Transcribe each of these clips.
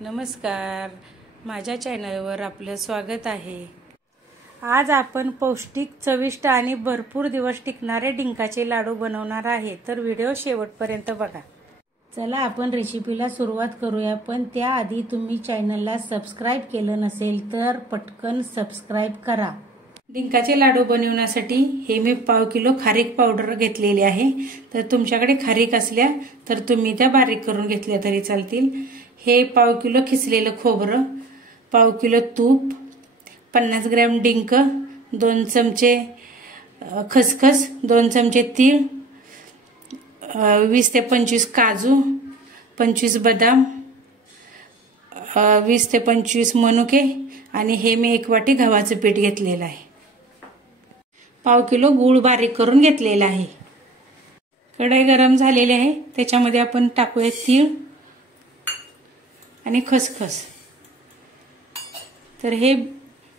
नमस्कार, माझ्या चॅनलवर आपलं स्वागत आहे। आज आपण पौष्टिक, चविष्ट आणि भरपूर दिवस टिकणारे डिंकाचे लाडू बनवणार आहे, तर व्हिडिओ शेवटपर्यंत बघा। चला आपण रेसिपीला सुरुवात करूया, पण त्याआधी तुम्ही चॅनलला सबस्क्राइब केलं नसेल तर पटकन सबस्क्राइब करा। डिंकाचे लाडू बनवण्यासाठी हे मी 1/2 किलो खारीक पावडर घेतलेली आहे, तर तुमच्याकडे खारीक असल्या तर तुम्ही त्या बारीक करून घेतल्या तरी चालतील। हे 1/2 किलो खिसलेलं खोबरं, 1/2 किलो तूप, 50 ग्रॅम डिंक, 2 चमचे खसखस, 2 चमचे तीळ, 20 ते 25 काजू, 25 बदाम, 20 ते 25 मनुके आणि हे मी 1 वाटी गव्हाचं पीठ घेतलेलं आहे। 1/2 किलो गूळ बारीक करून घेतलेला आहे। कढई गरम झालेली आहे, त्याच्यामध्ये आपण टाकूया तीळ आणि खसखस। तर हे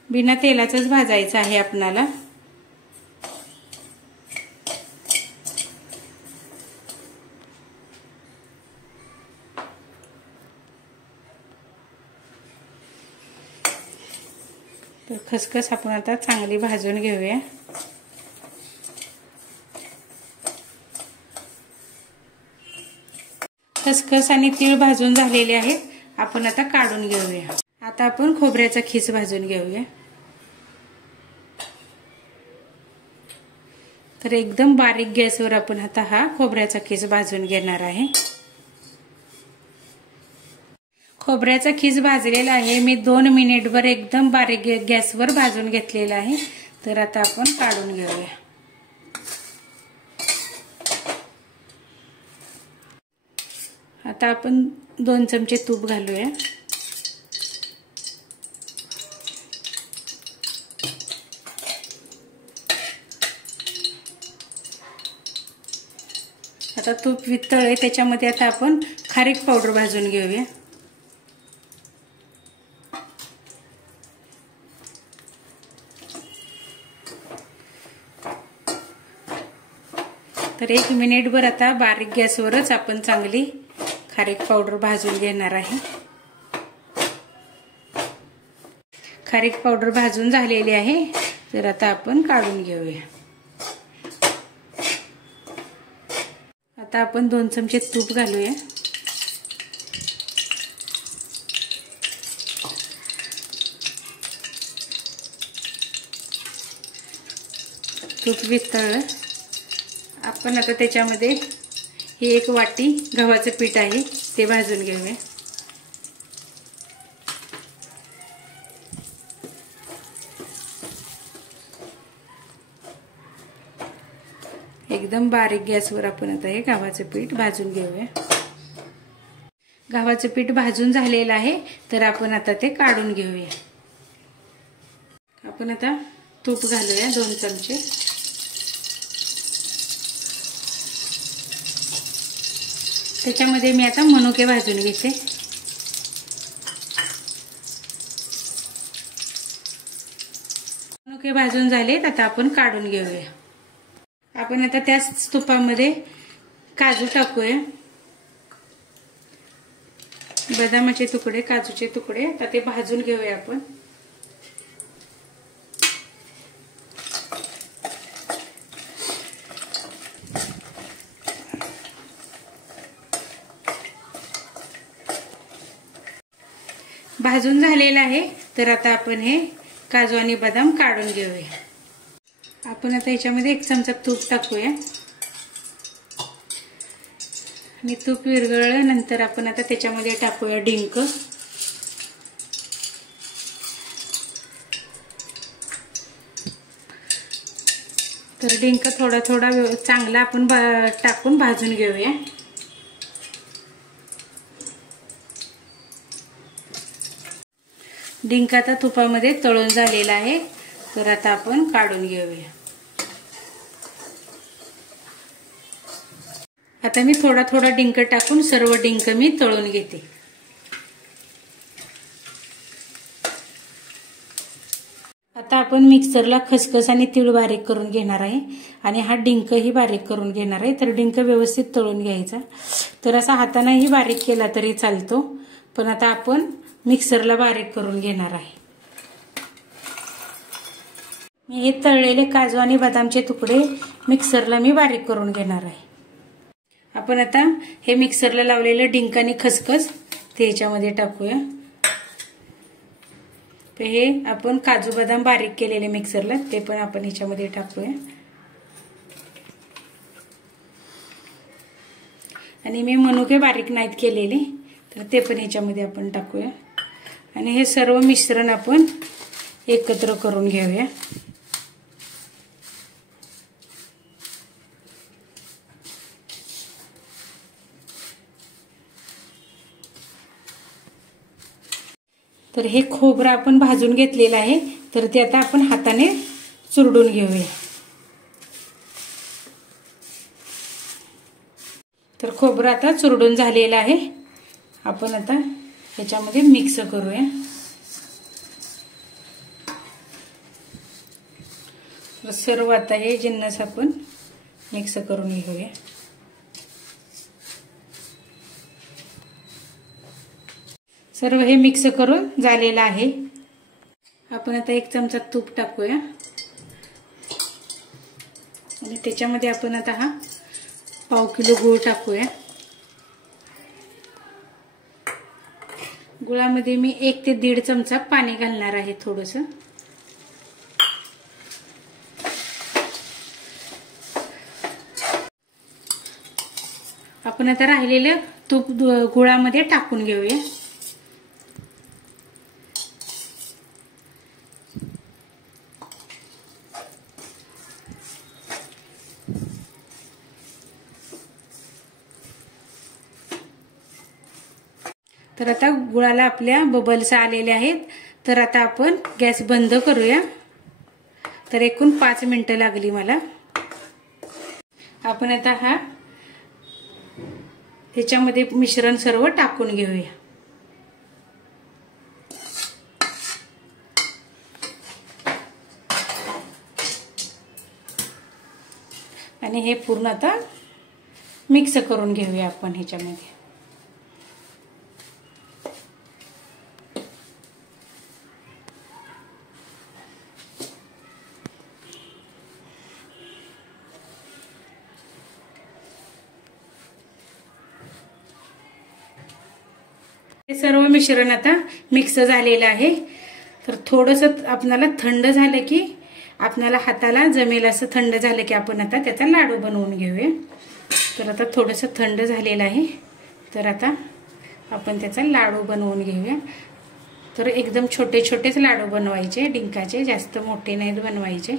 बिना तेलाचंच भाजायचं आहे आपल्याला। तर खसखस आपण आता चांगली भाजून घेऊया। खसखस आणि तीळ भाजून झालेले आहेत, आपण आता काढून घेऊया। आता आपण खोबऱ्याचा खीस भाजून घेऊया। तर एकदम बारीक गॅसवर आपण आता हा खोबऱ्याचा खीस भाजून घेणार आहे। खोबऱ्याचा खीस भाजलेला आहे, मी 2 मिनिटभर एकदम बारीक गॅसवर भाजून घेतलेला आहे। तर आता आपण काढून घेऊया। आता आपण 2 चमचे तूप घालूया। आता तूप वितळले, त्याच्यामध्ये आता आपण खारीक पावडर भाजून घेऊया। तर 1 मिनिटभर आता बारीक गॅसवरच आपण चांगली खारीक पावडर भाजून घेणार आहे। खारीक पावडर भाजून झालेली आहे, तर आता आपण काढून घेऊया। आता आपण 2 चमचे तूप घालूया। तूप वितळलं, आपण आता त्याच्यामध्ये ही 1 वाटी गव्हाचं पीठ आहे ते भाजून घेऊया। एकदम बारीक गॅसवर आपण आता हे गव्हाचं पीठ भाजून घेऊया। गव्हाचं पीठ भाजून झालेलं आहे, तर आपण आता ते काढून घेऊया। आपण आता तूप घालूया 2 चमचे। त्याच्यामध्ये मी आता मनुके भाजून घेते। मनुके भाजून झालेत, आता आपण काढून घेऊया। आपण आता त्याच तुपामध्ये काजू टाकूया, बदामाचे तुकडे, काजूचे तुकडे, आता ते भाजून घेऊया आपण। भाजून झालेला आहे, तर आता आपण हे काजू आणि बदाम काढून घेऊया। आपण आता याच्यामध्ये 1 चमचा तूप टाकूया आणि तूप विरघळल्यानंतर आपण आता त्याच्यामध्ये टाकूया डिंक। तर डिंक थोडा थोडा चांगला आपण टाकून भाजून घेऊया। डिंक आता तुपामध्ये तळून झालेला आहे, तर आता आपण काढून घेऊया। आता मी थोडा थोडा डिंक टाकून सर्व डिंक मी तळून घेते। आता आपण मिक्सरला खसखस आणि तीळ बारीक करून घेणार आहे आणि हा डिंक ही बारीक करून घेणार आहे। तर डिंक व्यवस्थित तळून घ्यायचा। तर असा हातानेही बारीक केला तरी चालतो, पण आता आपण मिक्सरला बारीक करून घेणार आहे. मी हे तळलेले काजू आणि बदामचे तुकडे मिक्सरला मी बारीक करून घेणार आहे. आपण आता हे मिक्सरला लावलेलं डिंक आणि खसखस ते ह्याच्यामध्ये टाकूया. हे आपण काजू बदाम बारीक केलेले मिक्सरला ते पण आपण ह्याच्यामध्ये टाकूया. आणि मी मनुके बारीक नाहीत केलेले तर ते पण ह्याच्यामध्ये आपण टाकूया. आणि हे सर्व मिश्रण आपण एकत्र करून घेऊया. तर हे खोबरं आपण भाजून घेतलेलं आहे तर ते आता आपण हाताने चुरडून घेऊया. तर खोबरं आता चुरडून झालेलं आहे. आपण आता ह्याच्यामध्ये मिक्स करूया. तर सर्व आता हे जिन्नस आपण मिक्स करून घेऊया. सर्व हे मिक्स करून झालेलं आहे. आपण आता 1 चमचा तूप टाकूया आणि त्याच्यामध्ये आपण आता हा पाव किलो गूळ टाकूया. गुळामध्ये मी 1 ते 1.5 चमचा पाणी घालणार आहे थोडंसं. आपण आता राहिलेलं तूप गुळामध्ये टाकून घेऊया. तर आता गुळाला आपल्या बबल्स आलेले आहेत. तर आता आपण गॅस बंद करूया. तर एकूण 5 मिनिटं लागली मला. आपण आता ह्याच्यामध्ये मिश्रण सर्व टाकून घेऊया. आणि हे पूर्ण आता मिक्स करून घेऊया आपण ह्याच्यामध्ये. हे सर्व मिश्रण आता मिक्स झालेलं आहे. तर थोडंसं आपल्याला थंड झालं की आपल्याला हाताला जमेल असं थंड झालं की आपण आता त्याचा लाडू बनवून घेऊया. तर आता थोडंसं थंड झालेलं आहे. तर आता आपण त्याचा लाडू बनवून घेऊया. तर एकदम छोटे छोटेच लाडू बनवायचे डिंकाचे, जास्त मोठे नाहीत बनवायचे.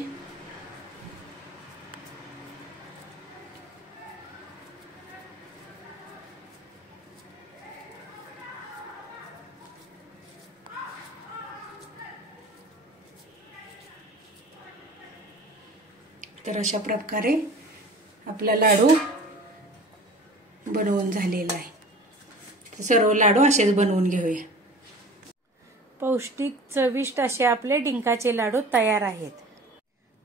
तर अशा प्रकारे आपला लाडू बनवून झालेला आहे. तर सर्व लाडू असेच बनवून घेऊया. पौष्टिक चविष्ट असे आपले डिंकाचे लाडू तयार आहेत.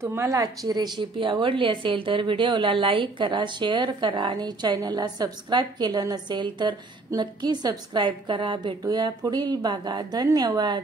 तुम्हाला आजची रेसिपी आवडली असेल तर व्हिडिओला लाईक करा, शेअर करा आणि चॅनलला सबस्क्राईब केलं नसेल तर नक्की सबस्क्राईब करा. भेटूया पुढील भागात. धन्यवाद.